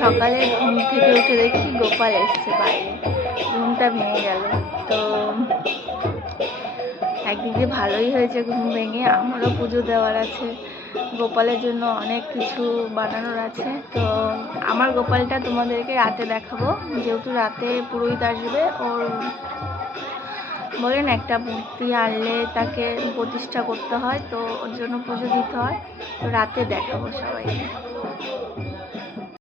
সকালে ঘুম থেকে উঠে দেখি গোপাল এসছে বাইরে, ঘুমটা ভেঙে গেল। তো একদিক দিয়ে ভালোই হয়েছে ঘুম ভেঙে, আমারও পুজো দেওয়ার আছে, গোপালের জন্য অনেক কিছু বানানোর আছে। তো আমার গোপালটা তোমাদেরকে রাতে দেখাবো, যেহেতু রাতে পুরোহিত আসবে। ওর বলেন একটা মূর্তি আনলে তাকে প্রতিষ্ঠা করতে হয়, তো ওর জন্য পুজো দিতে হয়। তো রাতে দেখাবো সবাইকে।